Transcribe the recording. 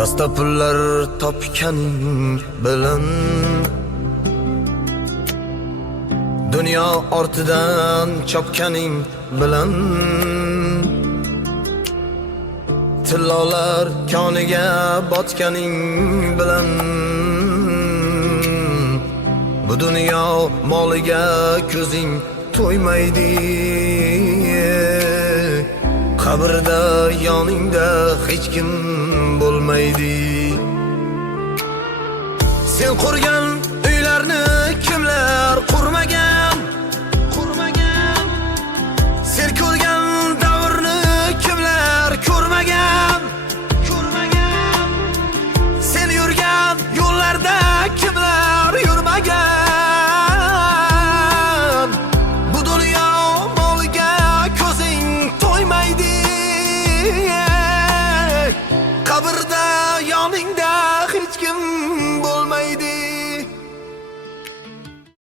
Dasta pullar topganing bilan dunyo ortidan chopganing bilan tillolar koniga botganing bilan bu dunyo moliga ko'zing to'ymaydi. Qabrda yoningda hech kim bo'lmaydi. Sen qurgan uylarni kimlar qurmagan? Sen ko'rgan davrni kimlar ko'rmagan? Sen yurgan yo'llarda kimlar yurmagan? Bu dunyo moliga ko'zing to'ymaydi. Qabrda